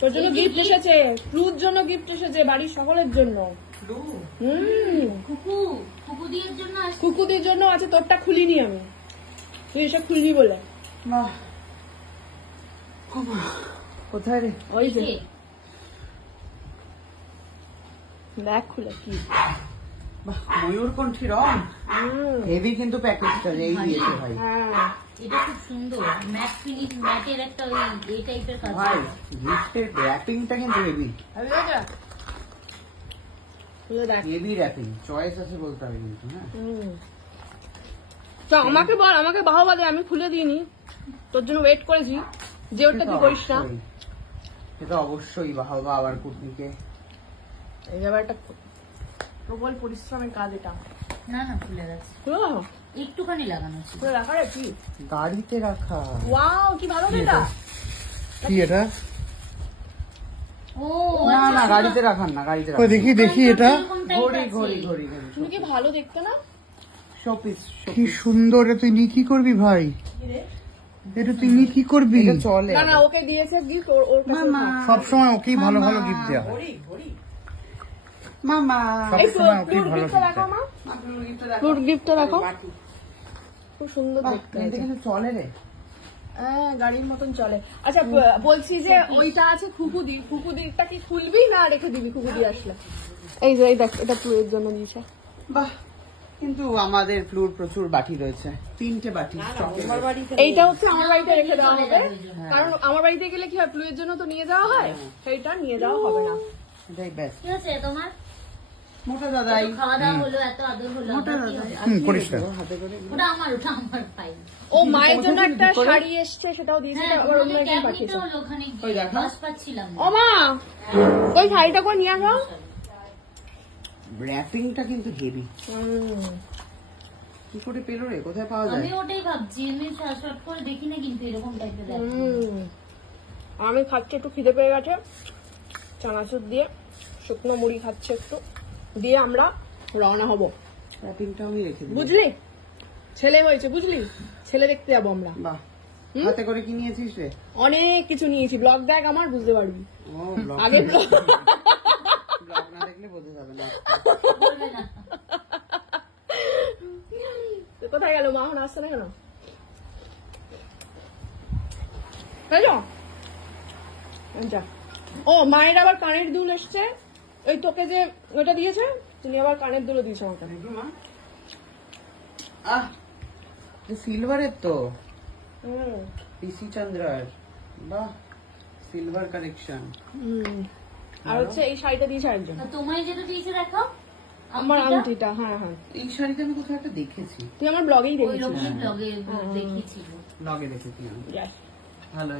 তোর জন্য গিফট এসেছে, ফ্লুর জন্য গিফট এসেছে, বাড়ির সকলের জন্য। কুকুদির জন্য আছে, তোরটা খুলিনি আমি, তুই এসব খুলবি বলে। কোথায় রে? ওই যে দেখ খুলে কি ময়ূরকণ্ঠী রং, হেভি কিন্তু প্যাকেজটা এই দিয়েছে ভাই। এটা খুব সুন্দর, ম্যাট ফিনিশ, ম্যাটের একটা ওই এই টাইপের কাজ। ভাই গিফটের র্যাপিংটা কিন্তু হেভি, হেভি র্যাপিং, চয়েস আছে বলতে হবে কিন্তু। হ্যাঁ তো আমাকে বল, আমাকে বাহবা দে, আমি খুলে দিইনি, তোর জন্য ওয়েট করেছি যে ওটা তুই করিস না। এটা অবশ্যই বাহবা আবার কুটনিকে। এই ব্যাপার একটা প্রবল পরিশ্রমের কাজ এটা। না না খুলে গেছে, একটুখানি লাগানো ছিল। খুলে রাখা রে কি? গাড়িতে রাখা। ওয়াও কি ভালো এটা। কি এটা? ও না না গাড়িতে রাখান না, গাড়িতে রাখান। দেখি দেখি এটা ঘড়ি ঘড়ি ঘড়ি ঘড়ি। তুমি কি ভালো দেখতে না? শোপিস। কি সুন্দর, এটা তুই নি কি করবি ভাই? এটা তুই নি কি করবি? এটা চলে না না ওকে দিয়েছে গিফট, ওর মামা। সবসময় ওকেই ভালো ভালো গিফট দেওয়া হয়। মামা সবসময় ওকেই ভালো গিফট রাখো মা, ফ্লুট গিফটটা রাখো, খুব সুন্দর দেখতে। এটা কিন্তু চলে রে। হ্যাঁ গাড়ির মতন চলে। আচ্ছা বলছি যে ওইটা আছে খুকুদি, খুকুদিটা কি খুলবি না রেখে দিবি খুকুদি আসলে? এই যে এই দেখ, এটা ফ্লুয়ের জন্য দিয়েছে। বাহ, কিন্তু আমাদের ফ্লুর প্রচুর বাটি রয়েছে, 3টে বাটি। এইটা হচ্ছে আমার বাড়িতে রেখে দেওয়া হবে, কারণ আমার বাড়িতে গেলে কি হয়, ফ্লুয়ের জন্য তো নিয়ে যাওয়া হয়, সেইটা নিয়ে যাওয়া হবে না। এটাই বেস্ট। কি আছে তোমার? মোটা দাদাই খাওয়া দাওয়া হলো, এত আদর হলো, মোটা দাদাই করিস না। হাতে করে ওটা আমার ফাইল। ও মায়ের জন্য একটা শাড়ি এসছে, সেটাও দিয়েছে, আবার অন্য একজন পাঠিয়েছে। ওখানে ওই দেখো। বাস পাচ্ছিলাম ও মা ওই শাড়িটা করে নিয়ে আসো। র্যাপিংটা কিন্তু হেভি। কি করে পেলো রে, কোথায় পাওয়া যায়? আমি ওটাই ভাবছি, আমি শর্ট করে দেখি না কিন্তু এরকম টাইপের। আমি খাচ্ছি, একটু খিদে পেয়ে গেছে, চানাচুর দিয়ে শুকনো মুড়ি খাচ্ছে একটু, দিয়ে আমরা রওনা হব। র্যাপিংটাও আমি রেখে দিই। বুঝলি, ছেলে হয়েছে বুঝলি, ছেলে দেখতে যাবো আমরা। বাহ, হাতে করে কি নিয়েছিস রে? অনেক কিছু নিয়েছি, ব্লগ দেখ আমার, বুঝতে পারবি। ও ব্লগ, আগে ব্লগ না দেখলে বোঝা যাবে না। কোথায় গেল মা, এখন আসছে না কেন? ও মায়ের আবার কানের দুল এসছে, ওই তোকে যে ওটা দিয়েছে, তুমি আবার কানের দুলও দিয়েছো আমাকে। আহ, সিলভারের তো, পিসি চন্দ্রার। বাহ, সিলভার কালেকশন। আর হচ্ছে এই শাড়িটা দিয়েছে আরেকজন। তোমায় যেটা দিয়েছে দেখো, আমার আংটিটা। হ্যাঁ হ্যাঁ, এই শাড়িটা আমি কোথাও একটা দেখেছি। তুই আমার ব্লগেই ওই দেখেছিস। লোকই ব্লগে দেখিয়েছিল। ব্লগে দেখেছি আমি। Yes. ভালো।